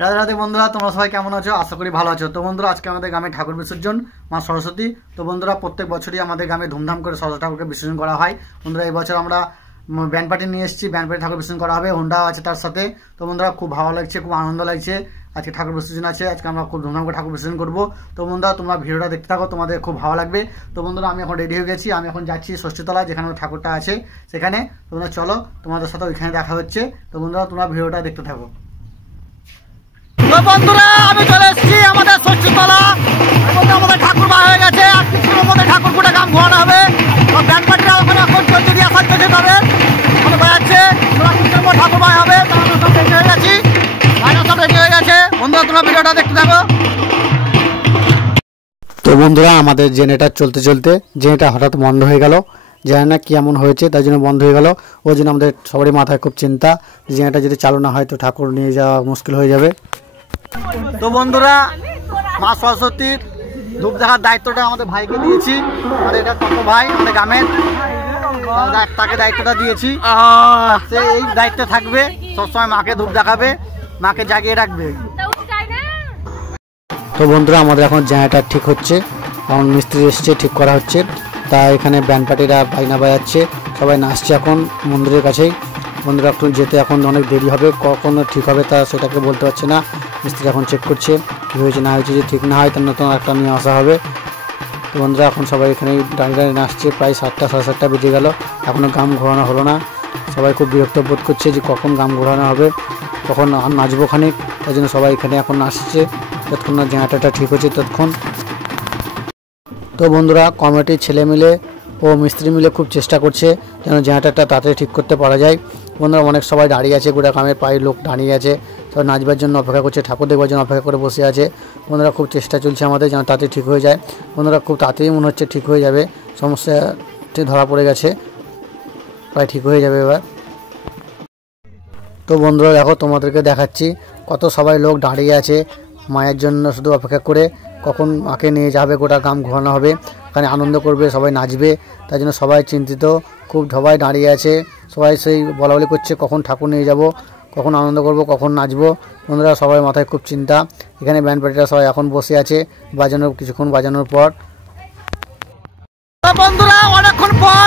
রাধে রাধে বন্ধুরা, তোমরা সবাই কেমন আছো? আশা করি ভালো আছো। তো বন্ধুরা, আজকে আমাদের গ্রামে ঠাকুর বিসর্জন, মা সরস্বতী। তো বন্ধুরা, প্রত্যেক বছরই আমাদের গ্রামে ধুমধাম করে সরস্বতী ঠাকুরকে বিসর্জন করা হয়। বন্ধুরা, এই বছর আমরা ব্যান্ড পার্টি নিয়ে এসেছি, ব্যান্ড পার্টি ঠাকুর বিসর্জন করা হবে, হোন্ডা আছে তার সাথে। তো বন্ধুরা, খুব ভালো লাগছে, খুব আনন্দ লাগছে। আজকে ঠাকুর বিসর্জন আছে, আজকে আমরা খুব ধুমধাম করে ঠাকুর বিসর্জন করবো। তো বন্ধুরা, তোমরা ভিডিওটা দেখতে থাকো, তোমাদের খুব ভালো লাগবে। তো বন্ধুরা, আমি এখন রেডি হয়ে গেছি, আমি এখন যাচ্ছি ষষ্ঠীতলা, যেখানে ঠাকুরটা আছে সেখানে। তোমরা চলো, তোমাদের সাথে ওইখানে দেখা হচ্ছে। তো বন্ধুরা, তোমরা ভিডিওটা দেখতে থাকো। তো বন্ধুরা, আমি চলে এসেছি আমাদের ষষ্ঠীতলা। আমাদের ঠাকুর বার হয়ে গেছে, আর কিছুর মধ্যে ঠাকুর ফুটে গান ঘোরানো হবে। ব্যান্ড পার্টিরা ওখানে এখন চলছে, দিয়ে আসার চলছে, তবে ওখানে বাজাচ্ছে। কিছুর মধ্যে ঠাকুর বার হবে, আমরা সব রেডি হয়ে গেছি, বাইরে সব রেডি হয়ে গেছে। বন্ধুরা, তোমরা ভিডিওটা দেখতে থাকো। তো বন্ধুরা, আমাদের জেনারেটর চলতে চলতে জেনারেটর হঠাৎ বন্ধ হয়ে গেল। জানি না কি এমন হয়েছে, তাই জন্য বন্ধ হয়ে গেল। ওই জন্য আমাদের সবারই মাথায় খুব চিন্তা, জেনারেটর যদি চালু না হয় তো ঠাকুর নিয়ে যাওয়া মুশকিল হয়ে যাবে। তো বন্ধুরা, মা সরস্বতীর ধূপ দেখার দায়িত্বটা আমাদের ভাইকে দিয়েছি। আমাদের এটা কত ভাই, আমাদের গ্রামের, তাকে দায়িত্বটা দিয়েছি। সে এই দায়িত্বে থাকবে, সবসময় মাকে ধূপ দেখাবে, মাকে জাগিয়ে রাখবে। তো বন্ধুরা, আমাদের এখন জেনারেটর ঠিক হচ্ছে, এখন মিস্ত্রি এসছে, ঠিক করা হচ্ছে। তা এখানে ব্যান্ড পার্টিরা বাইনা বাজাচ্ছে, সবাই নাচছে এখন মন্দিরের কাছেই। বন্ধুরা, একটু যেতে এখন অনেক দেরি হবে, কখন ঠিক হবে তা সেটাকে বলতে পারছে না। মিস্ত্রি এখন চেক করছে কী হয়েছে না হয়েছে, যদি ঠিক না হয় তার নতুন একটা নিয়ে আসা হবে। তো বন্ধুরা, এখন সবাই এখানে দাঁড়িয়ে দাঁড়িয়ে নাচছে, প্রায় 7টা সাড়ে 7টা বেজে গেল, এখনও গান ঘোরানো হলো না। সবাই খুব বিরক্ত বোধ করছে যে কখন গান ঘোরানো হবে, কখন নাচবো খানিক। তাই জন্য সবাই এখানে এখন নাচছে, ততক্ষণ না জেনারেটরটা ঠিক হচ্ছে ততক্ষণ। তো বন্ধুরা, কমিটির ছেলে মিলে ও মিস্ত্রি মিলে খুব চেষ্টা করছে যেন জেনারেটরটা তাড়াতাড়ি ঠিক করতে পারা যায়। বন্ধুরা, অনেক সবাই দাঁড়িয়ে আছে, গোটা গ্রামের প্রায় লোক দাঁড়িয়ে আছে, সবাই নাচবার জন্য অপেক্ষা করছে, ঠাকুর দেখবার জন্য অপেক্ষা করে বসে আছে। বন্ধুরা, খুব চেষ্টা চলছে আমাদের যেন তাড়াতাড়ি ঠিক হয়ে যায়। বন্ধুরা, খুব তাড়াতাড়ি মনে হচ্ছে ঠিক হয়ে যাবে, সমস্যাটি ধরা পড়ে গেছে, প্রায় ঠিক হয়ে যাবে এবার। তো বন্ধুরা, দেখো তোমাদেরকে দেখাচ্ছি কত সবাই লোক দাঁড়িয়ে আছে মায়ের জন্য, শুধু অপেক্ষা করে কখন মাকে নিয়ে যাবে, গোটা গ্রাম ঘোরানো হবে, এখানে আনন্দ করবে, সবাই নাচবে। তাই জন্য সবাই চিন্তিত, খুব সবাই দাঁড়িয়ে আছে, সবাই সেই বলাবলি করছে কখন ঠাকুর নিয়ে যাব, কখন আনন্দ করব, কখন নাচবো। বন্ধুরা, সবাই মাথায় খুব চিন্তা। এখানে ব্যান্ড পার্টিরা সবাই এখন বসে আছে, বাজানোর কিছুক্ষণ বাজানোর পর। বন্ধুরা, অনেকক্ষণ পর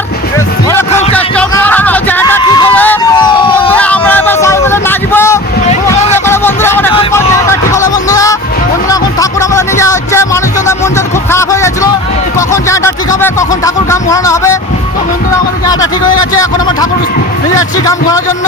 কখন ঠাকুর গাম ঘোরানো হবে। তো বন্ধুরা, আমাদের জায়গাটা ঠিক হয়ে গেছে, এখন আমরা ঠাকুর নিয়ে যাচ্ছি গাম ঘোরার জন্য।